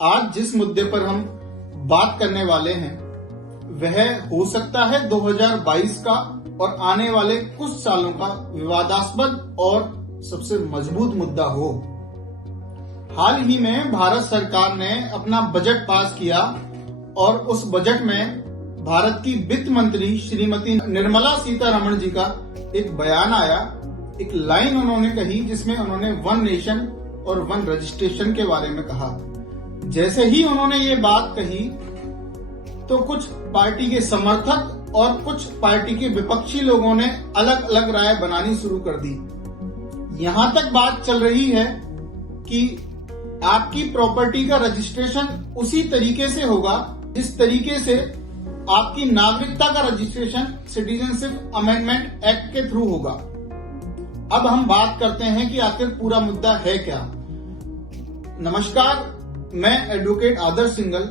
आज जिस मुद्दे पर हम बात करने वाले हैं वह हो सकता है 2022 का और आने वाले कुछ सालों का विवादास्पद और सबसे मजबूत मुद्दा हो। हाल ही में भारत सरकार ने अपना बजट पास किया और उस बजट में भारत की वित्त मंत्री श्रीमती निर्मला सीतारमण जी का एक बयान आया, एक लाइन उन्होंने कही जिसमें उन्होंने वन नेशन और वन रजिस्ट्रेशन के बारे में कहा। जैसे ही उन्होंने ये बात कही तो कुछ पार्टी के समर्थक और कुछ पार्टी के विपक्षी लोगों ने अलग अलग राय बनानी शुरू कर दी। यहां तक बात चल रही है कि आपकी प्रॉपर्टी का रजिस्ट्रेशन उसी तरीके से होगा जिस तरीके से आपकी नागरिकता का रजिस्ट्रेशन सिटीजनशिप अमेंडमेंट एक्ट के थ्रू होगा। अब हम बात करते हैं कि आखिर पूरा मुद्दा है क्या। नमस्कार, मैं एडवोकेट आदर्श सिंघल।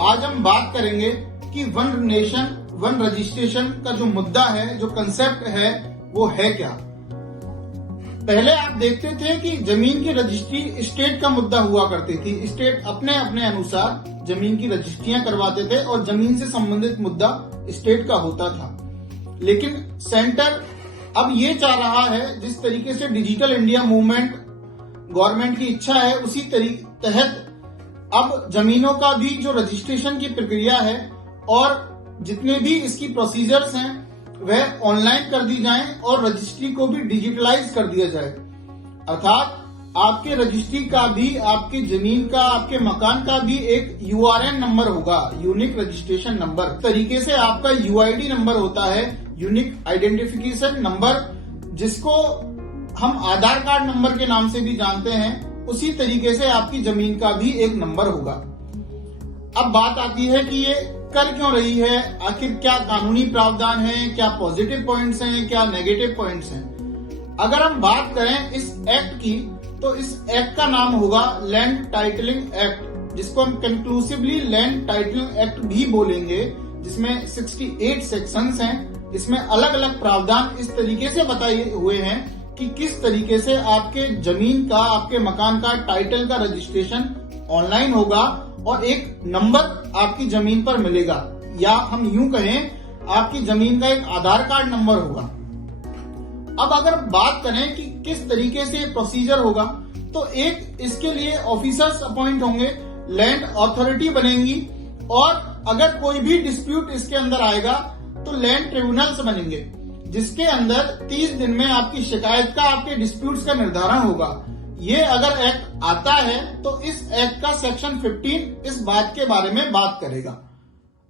आज हम बात करेंगे कि वन नेशन वन रजिस्ट्रेशन का जो मुद्दा है, जो कंसेप्ट है, वो है क्या। पहले आप देखते थे कि जमीन की रजिस्ट्री स्टेट का मुद्दा हुआ करती थी। स्टेट अपने अपने अनुसार जमीन की रजिस्ट्रियां करवाते थे और जमीन से संबंधित मुद्दा स्टेट का होता था। लेकिन सेंटर अब ये चाह रहा है, जिस तरीके से डिजिटल इंडिया मूवमेंट गवर्नमेंट की इच्छा है, उसी तहत अब जमीनों का भी जो रजिस्ट्रेशन की प्रक्रिया है और जितने भी इसकी प्रोसीजर्स हैं वह ऑनलाइन कर दी जाएं और रजिस्ट्री को भी डिजिटलाइज कर दिया जाए। अर्थात आपके रजिस्ट्री का भी, आपकी जमीन का, आपके मकान का भी एक यूआरएन नंबर होगा, यूनिक रजिस्ट्रेशन नंबर। तरीके से आपका यूआईडी नंबर होता है, यूनिक आइडेंटिफिकेशन नंबर, जिसको हम आधार कार्ड नंबर के नाम से भी जानते हैं। उसी तरीके से आपकी जमीन का भी एक नंबर होगा। अब बात आती है कि ये कर क्यों रही है, आखिर क्या कानूनी प्रावधान है, क्या पॉजिटिव पॉइंट्स हैं, क्या नेगेटिव पॉइंट्स हैं। अगर हम बात करें इस एक्ट की, तो इस एक्ट का नाम होगा लैंड टाइटलिंग एक्ट, जिसको हम कंक्लूसिवली लैंड टाइटलिंग एक्ट भी बोलेंगे, जिसमें 68 सेक्शंस हैं। इसमें अलग अलग प्रावधान इस तरीके से बताए हुए हैं कि किस तरीके से आपके जमीन का, आपके मकान का, टाइटल का रजिस्ट्रेशन ऑनलाइन होगा और एक नंबर आपकी जमीन पर मिलेगा, या हम यूं कहें आपकी जमीन का एक आधार कार्ड नंबर होगा। अब अगर बात करें कि किस तरीके से प्रोसीजर होगा, तो एक इसके लिए ऑफिसर्स अपॉइंट होंगे, लैंड अथॉरिटी बनेंगी, और अगर कोई भी डिस्प्यूट इसके अंदर आएगा तो लैंड ट्रिब्यूनल्स बनेंगे, जिसके अंदर 30 दिन में आपकी शिकायत का, आपके डिस्प्यूट्स का निर्धारण होगा। ये अगर एक्ट आता है तो इस एक्ट का सेक्शन 15 इस बात के बारे में बात करेगा।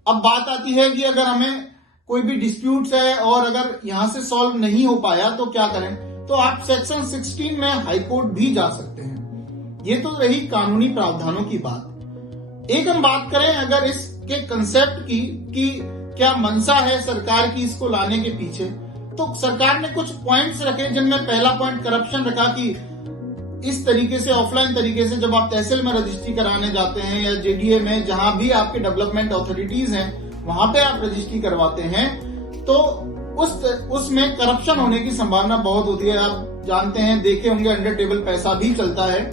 अब बात आती है कि अगर हमें कोई भी डिस्प्यूट्स है और अगर यहां से सॉल्व नहीं हो पाया तो क्या करें, तो आप सेक्शन 16 में हाईकोर्ट भी जा सकते हैं। ये तो रही कानूनी प्रावधानों की बात। एक हम बात करें अगर इसके कंसेप्ट की कि क्या मंशा है सरकार की इसको लाने के पीछे, तो सरकार ने कुछ पॉइंट्स रखे, जिनमें पहला पॉइंट करप्शन रखा कि इस तरीके से ऑफलाइन तरीके से जब आप तहसील में रजिस्ट्री कराने जाते हैं या जेडीए में, जहां भी आपके डेवलपमेंट अथॉरिटीज हैं, वहां पे आप रजिस्ट्री करवाते हैं, तो उसमें करप्शन होने की संभावना बहुत होती है। आप जानते हैं, देखे होंगे, अंडर टेबल पैसा भी चलता है,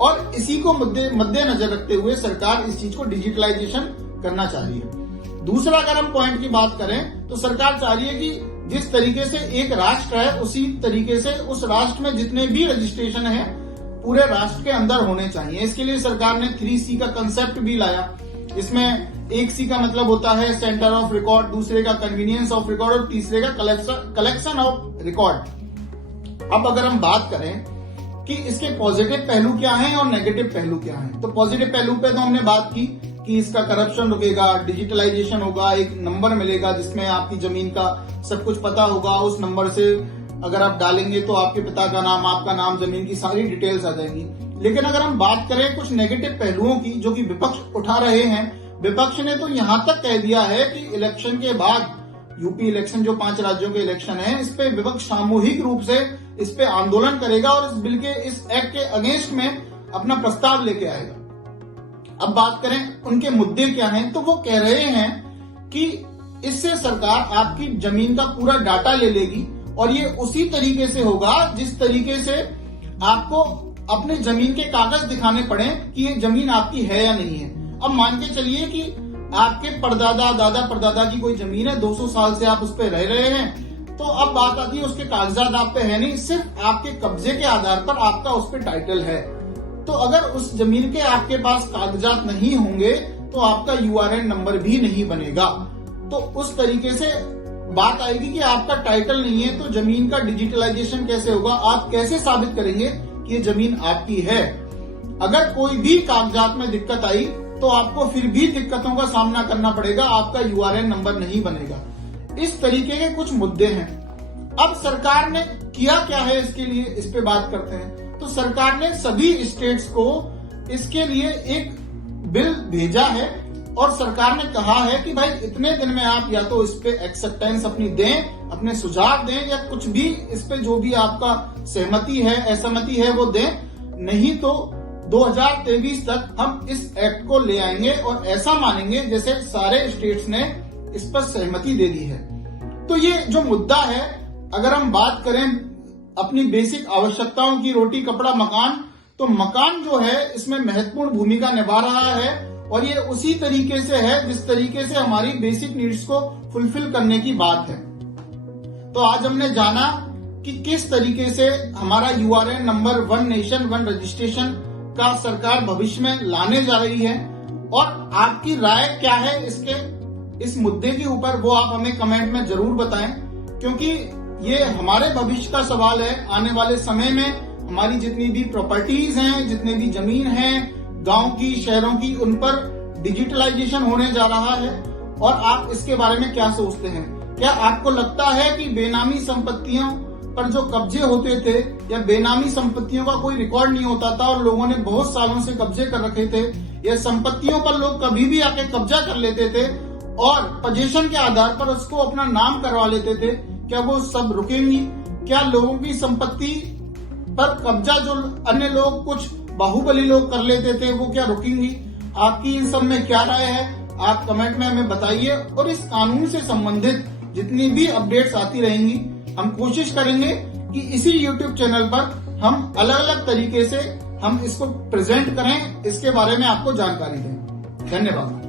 और इसी को मद्देनजर रखते हुए सरकार इस चीज को डिजिटलाइजेशन करना चाह रही है। दूसरा अगर हम पॉइंट की बात करें तो सरकार चाह रही है कि जिस तरीके से एक राष्ट्र है उसी तरीके से उस राष्ट्र में जितने भी रजिस्ट्रेशन है पूरे राष्ट्र के अंदर होने चाहिए। इसके लिए सरकार ने 3C का कंसेप्ट भी लाया। इसमें एक C का मतलब होता है सेंटर ऑफ रिकॉर्ड, दूसरे का कन्वीनियंस ऑफ रिकॉर्ड और तीसरे का कलेक्शन ऑफ रिकॉर्ड। अब अगर हम बात करें कि इसके पॉजिटिव पहलू क्या हैं और नेगेटिव पहलू क्या हैं, तो पॉजिटिव पहलू पे तो हमने बात की कि इसका करप्शन रुकेगा, डिजिटलाइजेशन होगा, एक नंबर मिलेगा जिसमें आपकी जमीन का सब कुछ पता होगा। उस नंबर से अगर आप डालेंगे तो आपके पिता का नाम, आपका नाम, जमीन की सारी डिटेल्स आ जाएंगी। लेकिन अगर हम बात करें कुछ नेगेटिव पहलुओं की जो कि विपक्ष उठा रहे हैं, विपक्ष ने तो यहां तक कह दिया है कि इलेक्शन के बाद, यूपी इलेक्शन जो 5 राज्यों के इलेक्शन है, इस पे विपक्ष सामूहिक रूप से इस पे आंदोलन करेगा और इस बिल के, इस एक्ट के अगेंस्ट में अपना प्रस्ताव लेके आएगा। अब बात करें उनके मुद्दे क्या हैं, तो वो कह रहे हैं कि इससे सरकार आपकी जमीन का पूरा डाटा ले लेगी और ये उसी तरीके से होगा जिस तरीके से आपको अपने जमीन के कागज दिखाने पड़े कि ये जमीन आपकी है या नहीं है। अब मान के चलिए कि आपके परदादा दादा परदादा की कोई जमीन है, 200 साल से आप उस पर रह रहे हैं, तो अब बात आती है उसके कागजात आप पे है नहीं, सिर्फ आपके कब्जे के आधार पर आपका उस पर टाइटल है। तो अगर उस जमीन के आपके पास कागजात नहीं होंगे तो आपका यूआरएन नंबर भी नहीं बनेगा। तो उस तरीके से बात आएगी कि आपका टाइटल नहीं है तो जमीन का डिजिटलाइजेशन कैसे होगा, आप कैसे साबित करेंगे कि ये जमीन आपकी है। अगर कोई भी कागजात में दिक्कत आई तो आपको फिर भी दिक्कतों का सामना करना पड़ेगा, आपका यूआरएन नंबर नहीं बनेगा। इस तरीके के कुछ मुद्दे हैं। अब सरकार ने किया क्या है इसके लिए, इस पे बात करते हैं। तो सरकार ने सभी स्टेट्स को इसके लिए एक बिल भेजा है और सरकार ने कहा है कि भाई इतने दिन में आप या तो इस पे एक्सेप्टेंस अपनी दें, अपने सुझाव दें, या कुछ भी इस पे जो भी आपका सहमति है असहमति है वो दें, नहीं तो 2023 तक हम इस एक्ट को ले आएंगे और ऐसा मानेंगे जैसे सारे स्टेट्स ने इस पर सहमति दे दी है। तो ये जो मुद्दा है, अगर हम बात करें अपनी बेसिक आवश्यकताओं की, रोटी कपड़ा मकान, तो मकान जो है इसमें महत्वपूर्ण भूमिका निभा रहा है और ये उसी तरीके से है जिस तरीके से हमारी बेसिक नीड्स को फुलफिल करने की बात है। तो आज हमने जाना कि किस तरीके से हमारा URN number one nation one registration का सरकार भविष्य में लाने जा रही है, और आपकी राय क्या है इस मुद्दे के ऊपर वो आप हमें कमेंट में जरूर बताएं, क्योंकि ये हमारे भविष्य का सवाल है। आने वाले समय में हमारी जितनी भी प्रॉपर्टीज हैं, जितने भी जमीन है गांव की शहरों की, उन पर डिजिटलाइजेशन होने जा रहा है। और आप इसके बारे में क्या सोचते हैं? क्या आपको लगता है कि बेनामी संपत्तियों पर जो कब्जे होते थे या बेनामी संपत्तियों का कोई रिकॉर्ड नहीं होता था और लोगों ने बहुत सालों से कब्जे कर रखे थे, या संपत्तियों पर लोग कभी भी आके कब्जा कर लेते थे और पोजीशन के आधार पर उसको अपना नाम करवा लेते थे, क्या वो सब रुकेंगी? क्या लोगों की संपत्ति पर कब्जा जो अन्य लोग, कुछ बाहुबली लोग कर लेते थे, वो क्या रुकेंगी? आपकी इन सब में क्या राय है? आप कमेंट में हमें बताइए। और इस कानून से संबंधित जितनी भी अपडेट्स आती रहेंगी, हम कोशिश करेंगे कि इसी YouTube चैनल पर हम अलग अलग तरीके से हम इसको प्रेजेंट करें, इसके बारे में आपको जानकारी दें। धन्यवाद।